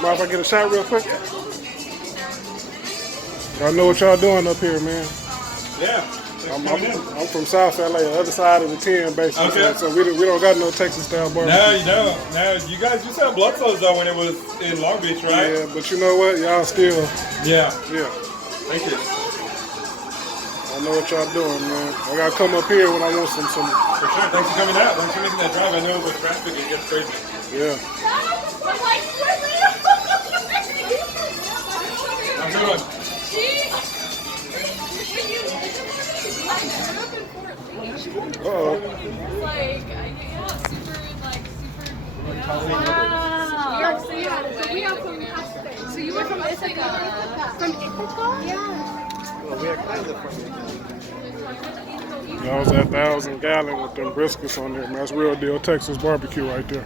Mind if I get a shot real quick? Y'all know what y'all doing up here, man. Yeah. I'm from South LA, the other side of the 10, basically. Okay. So we don't got no Texas style barbecue. No, you don't. No, you guys used to have blood sauce though when it was in Long Beach, right? Yeah, but you know what? Y'all still, Yeah. yeah. Thank you. I know what y'all doing, man. I gotta come up here when I want some. For sure. Thanks for coming out. Thanks for making that drive. I know with traffic it gets crazy. Yeah. Have a good one. Uh-oh. Wow. So you were from Ithaca? From Ithaca? Yeah. Well, we are kind of from That was that 1,000 gallon with them briskets on there, man. That's real deal Texas barbecue right there.